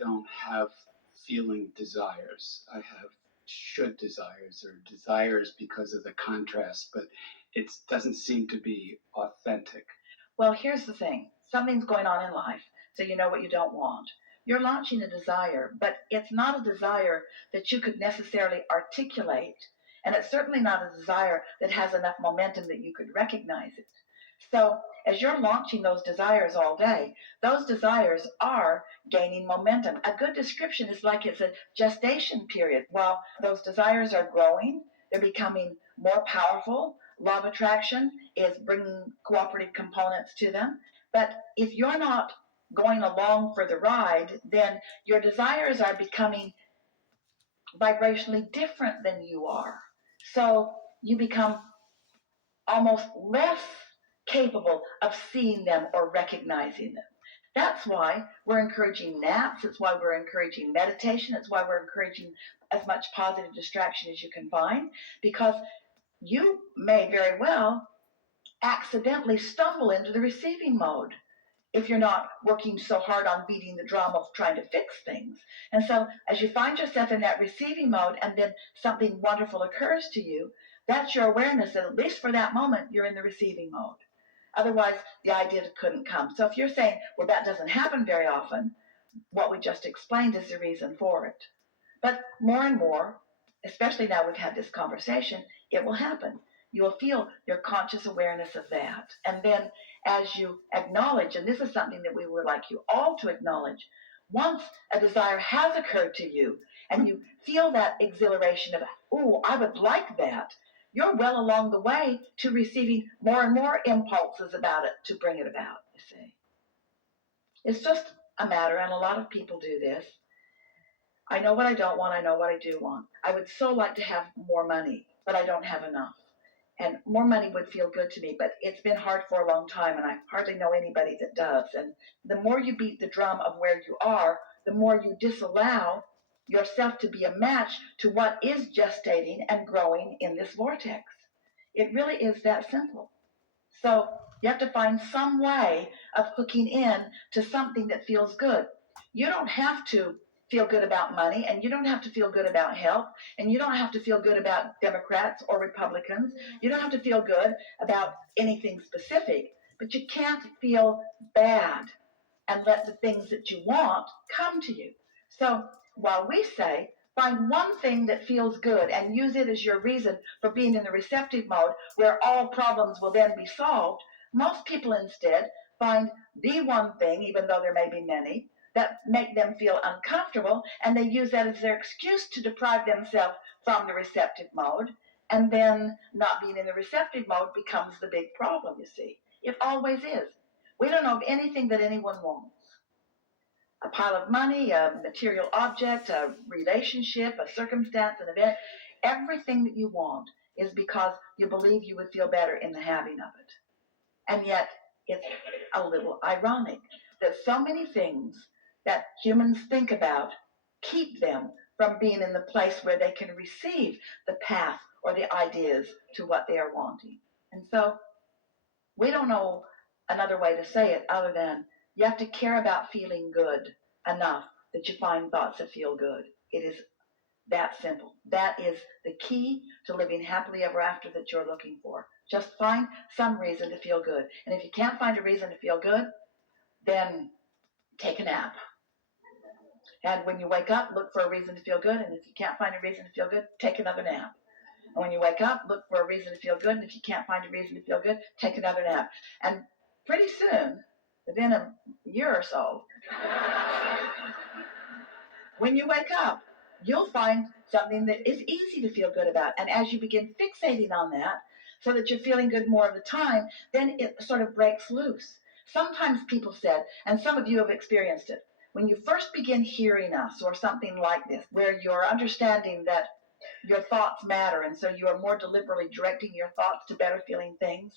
don't have feeling desires. I have should desires or desires because of the contrast, but it doesn't seem to be authentic. Well, here's the thing. Something's going on in life, so you know what you don't want. You're launching a desire, but it's not a desire that you could necessarily articulate, and it's certainly not a desire that has enough momentum that you could recognize it. So as you're launching those desires all day, those desires are gaining momentum. A good description is like it's a gestation period. While those desires are growing, they're becoming more powerful. Law of attraction is bringing cooperative components to them. But if you're not going along for the ride, then your desires are becoming vibrationally different than you are. So you become almost less capable of seeing them or recognizing them. That's why we're encouraging naps. It's why we're encouraging meditation. It's why we're encouraging as much positive distraction as you can find, because you may very well accidentally stumble into the receiving mode if you're not working so hard on beating the drum of trying to fix things. And so as you find yourself in that receiving mode and then something wonderful occurs to you, that's your awareness that at least for that moment you're in the receiving mode. Otherwise, the idea couldn't come. So if you're saying, well, that doesn't happen very often, what we just explained is the reason for it. But more and more, especially now we've had this conversation, it will happen. You will feel your conscious awareness of that. And then as you acknowledge, and this is something that we would like you all to acknowledge, once a desire has occurred to you and you feel that exhilaration of, oh, I would like that, you're well along the way to receiving more and more impulses about it to bring it about, you see. It's just a matter, and a lot of people do this. I know what I don't want, I know what I do want. I would so like to have more money, but I don't have enough. And more money would feel good to me, but it's been hard for a long time, and I hardly know anybody that does. And the more you beat the drum of where you are, the more you disallow yourself to be a match to what is gestating and growing in this vortex. It really is that simple. So you have to find some way of hooking in to something that feels good. You don't have to feel good about money, and you don't have to feel good about health, and you don't have to feel good about Democrats or Republicans. You don't have to feel good about anything specific, but you can't feel bad and let the things that you want come to you. So while we say, find one thing that feels good and use it as your reason for being in the receptive mode where all problems will then be solved, most people instead find the one thing, even though there may be many, that make them feel uncomfortable, and they use that as their excuse to deprive themselves from the receptive mode, and then not being in the receptive mode becomes the big problem, you see. It always is. We don't know of anything that anyone wants. A pile of money, a material object, a relationship, a circumstance, an event, everything that you want is because you believe you would feel better in the having of it. And yet, it's a little ironic that so many things that humans think about keep them from being in the place where they can receive the path or the ideas to what they are wanting. And so, we don't know another way to say it other than you have to care about feeling good enough that you find thoughts that feel good. It is that simple. That is the key to living happily ever after that you're looking for. Just find some reason to feel good. And if you can't find a reason to feel good, then take a nap. And when you wake up, look for a reason to feel good. And if you can't find a reason to feel good, take another nap. And when you wake up, look for a reason to feel good. And if you can't find a reason to feel good, take another nap. And pretty soon, within a year or so, when you wake up, you'll find something that is easy to feel good about. And as you begin fixating on that, so that you're feeling good more of the time, then it sort of breaks loose. Sometimes people said, and some of you have experienced it, when you first begin hearing us or something like this, where you're understanding that your thoughts matter, and so you are more deliberately directing your thoughts to better feeling things,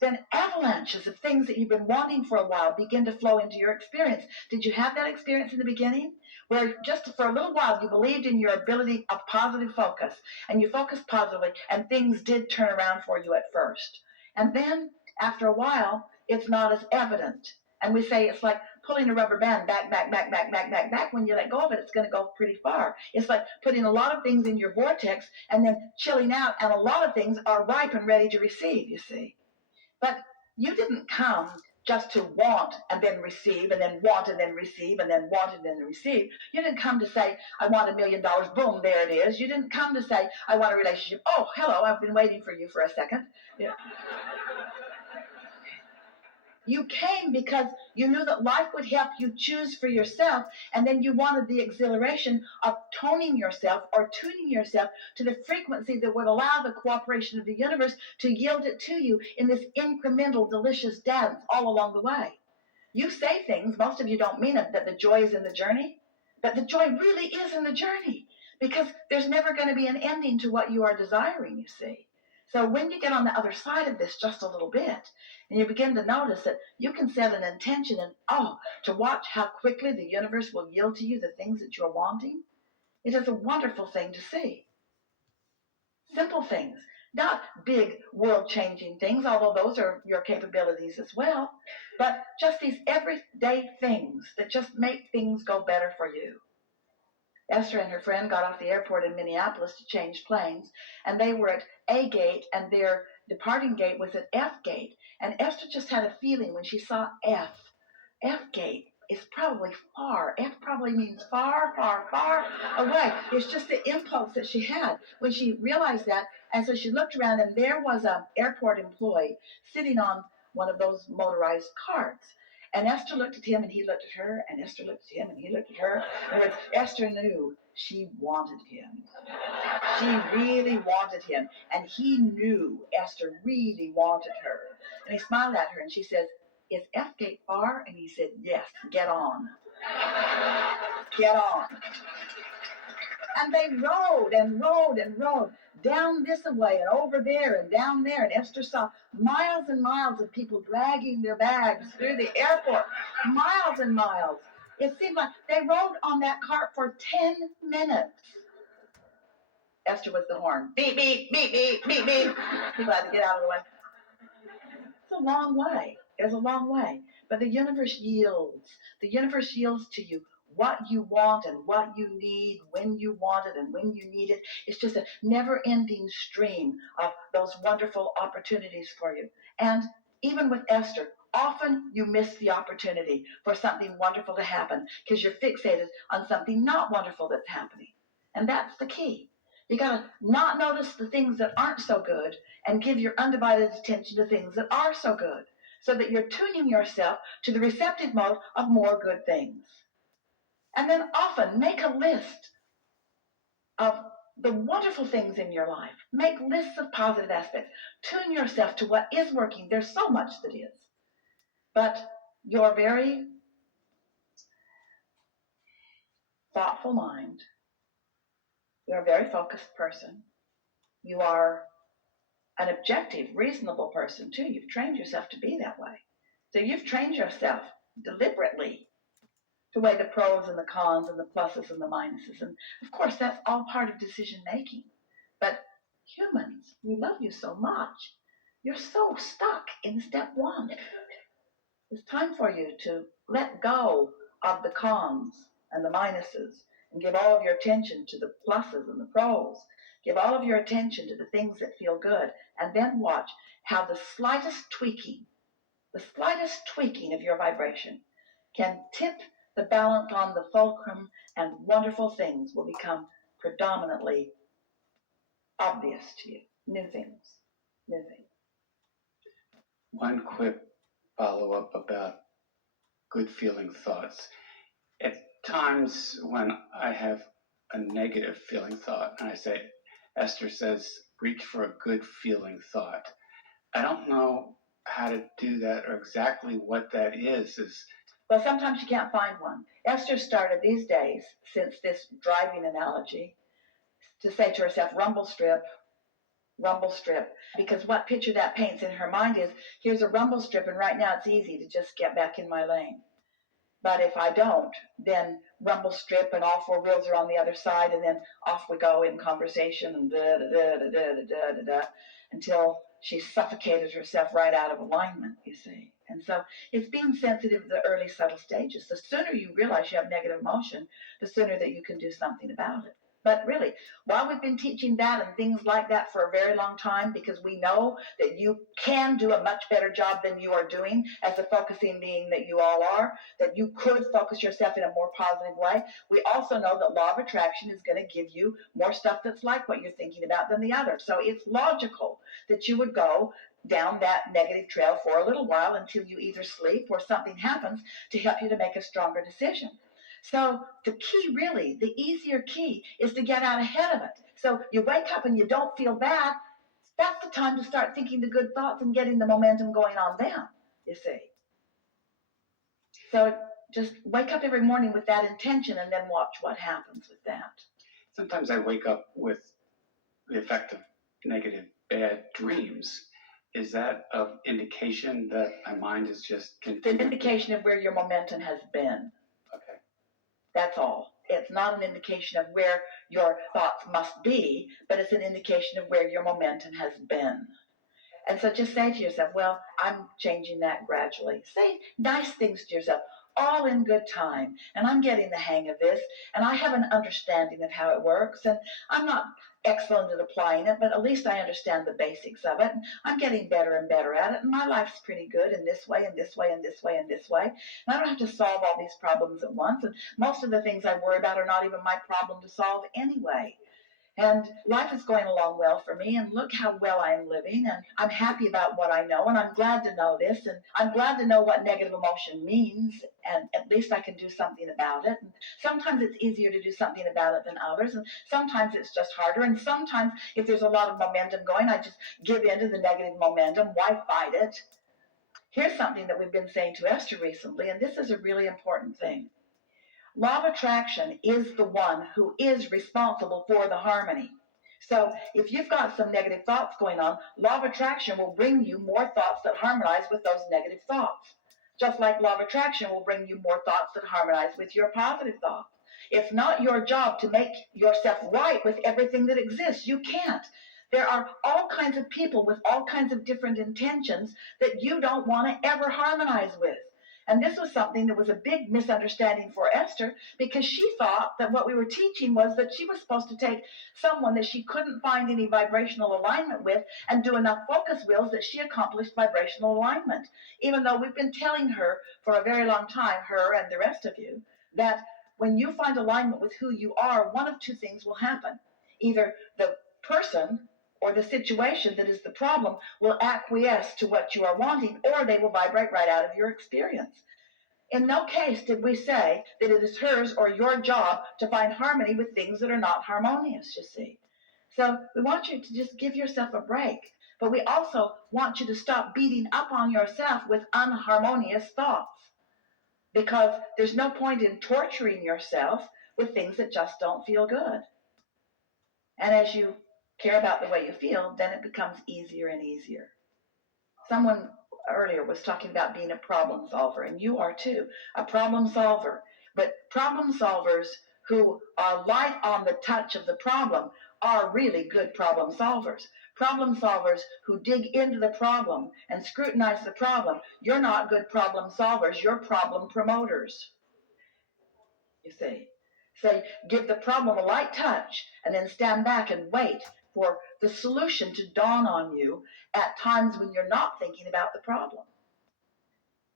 then avalanches of things that you've been wanting for a while begin to flow into your experience. Did you have that experience in the beginning? Where just for a little while you believed in your ability of positive focus, and you focused positively, and things did turn around for you at first. And then, after a while, it's not as evident. And we say it's like pulling a rubber band back. When you let go of it, it's going to go pretty far. It's like putting a lot of things in your vortex and then chilling out, and a lot of things are ripe and ready to receive, you see. But you didn't come just to want and then receive, and then want and then receive, and then want and then receive. You didn't come to say, I want $1 million, boom, there it is. You didn't come to say, I want a relationship. Oh, hello, I've been waiting for you for a second. Yeah. You came because you knew that life would help you choose for yourself, and then you wanted the exhilaration of toning yourself or tuning yourself to the frequency that would allow the cooperation of the universe to yield it to you in this incremental, delicious dance all along the way. You say things, most of you don't mean it, that the joy is in the journey, but the joy really is in the journey, because there's never going to be an ending to what you are desiring, you see. So when you get on the other side of this just a little bit, and you begin to notice that you can set an intention and, to watch how quickly the universe will yield to you the things that you're wanting, it is a wonderful thing to see. Simple things, not big world-changing things, although those are your capabilities as well, but just these everyday things that just make things go better for you. Esther and her friend got off the airport in Minneapolis to change planes, and they were at A gate, and their departing gate was at F gate. And Esther just had a feeling when she saw F. F gate is probably far. F probably means far, far, far away. It's just the impulse that she had when she realized that. And so she looked around, and there was an airport employee sitting on one of those motorized carts. And Esther looked at him, and he looked at her, and Esther looked at him, and he looked at her. And Esther knew she wanted him. She really wanted him. And he knew Esther really wanted her. And he smiled at her, and she says, is F gate far? And he said, yes, get on. Get on. And they rode and rode and rode down this way and over there and down there. And Esther saw miles and miles of people dragging their bags through the airport. Miles and miles. It seemed like they rode on that cart for 10 minutes. Esther was the horn. Beep, beep, beep, beep, beep, beep. People had to get out of the way. It's a long way. There's a long way. But the universe yields. The universe yields to you what you want and what you need, when you want it and when you need it. It's just a never-ending stream of those wonderful opportunities for you. And even with Esther, often you miss the opportunity for something wonderful to happen because you're fixated on something not wonderful that's happening. And that's the key. You got to not notice the things that aren't so good and give your undivided attention to things that are so good, so that you're tuning yourself to the receptive mode of more good things. And then often make a list of the wonderful things in your life. Make lists of positive aspects. Tune yourself to what is working. There's so much that is. But your very thoughtful mind, you're a very focused person. You are an objective, reasonable person, too. You've trained yourself to be that way. So you've trained yourself deliberately to weigh the pros and the cons and the pluses and the minuses. And, of course, that's all part of decision-making. But humans, we love you so much. You're so stuck in step one. It's time for you to let go of the cons and the minuses and give all of your attention to the pluses and the pros. Give all of your attention to the things that feel good, and then watch how the slightest tweaking of your vibration can tip the balance on the fulcrum, and wonderful things will become predominantly obvious to you. New things. One quick follow-up about good feeling thoughts. At times when I have a negative feeling thought, and I say, Esther says, reach for a good feeling thought. I don't know how to do that or exactly what that is. Well, sometimes you can't find one. Esther started these days, since this driving analogy, to say to herself, rumble strip, because what picture that paints in her mind is, here's a rumble strip, and right now it's easy to just get back in my lane. But if I don't, then rumble strip and all four wheels are on the other side, and then off we go in conversation and until she suffocated herself right out of alignment, you see. And so it's being sensitive to the early subtle stages. The sooner you realize you have negative emotion, the sooner that you can do something about it. But really, while we've been teaching that and things like that for a very long time, because we know that you can do a much better job than you are doing as a focusing being that you all are, that you could focus yourself in a more positive way, we also know that law of attraction is going to give you more stuff that's like what you're thinking about than the other. So it's logical that you would go down that negative trail for a little while until you either sleep or something happens to help you to make a stronger decision. So the key, really, the easier key is to get out ahead of it. So you wake up and you don't feel bad. That's the time to start thinking the good thoughts and getting the momentum going on them, you see. So just wake up every morning with that intention and then watch what happens with that. Sometimes I wake up with the effect of negative, bad dreams. Is that an indication that my mind is just It's an indication of where your momentum has been. Okay. That's all. It's not an indication of where your thoughts must be, but it's an indication of where your momentum has been. And so just say to yourself, well, I'm changing that gradually. Say nice things to yourself, all in good time. And I'm getting the hang of this, and I have an understanding of how it works. And I'm not excellent at applying it, but at least I understand the basics of it. And I'm getting better and better at it. And my life's pretty good in this way, and this way, and this way, and this way. And I don't have to solve all these problems at once. And most of the things I worry about are not even my problem to solve anyway. And life is going along well for me, and look how well I am living, and I'm happy about what I know, and I'm glad to know this, and I'm glad to know what negative emotion means, and at least I can do something about it. And sometimes it's easier to do something about it than others, and sometimes it's just harder, and sometimes if there's a lot of momentum going, I just give in to the negative momentum. Why fight it? Here's something that we've been saying to Esther recently, and this is a really important thing. Law of attraction is the one who is responsible for the harmony. So if you've got some negative thoughts going on, law of attraction will bring you more thoughts that harmonize with those negative thoughts. Just like law of attraction will bring you more thoughts that harmonize with your positive thoughts. It's not your job to make yourself right with everything that exists. You can't. There are all kinds of people with all kinds of different intentions that you don't want to ever harmonize with. And this was something that was a big misunderstanding for Esther, because she thought that what we were teaching was that she was supposed to take someone that she couldn't find any vibrational alignment with and do enough focus wheels that she accomplished vibrational alignment. Even though we've been telling her for a very long time, her and the rest of you, that when you find alignment with who you are, one of two things will happen. Either the person or the situation that is the problem will acquiesce to what you are wanting, or they will vibrate right out of your experience. In no case did we say that it is hers or your job to find harmony with things that are not harmonious, you see. So we want you to just give yourself a break, but we also want you to stop beating up on yourself with unharmonious thoughts, because there's no point in torturing yourself with things that just don't feel good. And as you care about the way you feel, then it becomes easier and easier. Someone earlier was talking about being a problem solver, and you are too, a problem solver. But problem solvers who are light on the touch of the problem are really good problem solvers. Problem solvers who dig into the problem and scrutinize the problem, you're not good problem solvers, you're problem promoters. You see. Say, give the problem a light touch, and then stand back and wait for the solution to dawn on you at times when you're not thinking about the problem.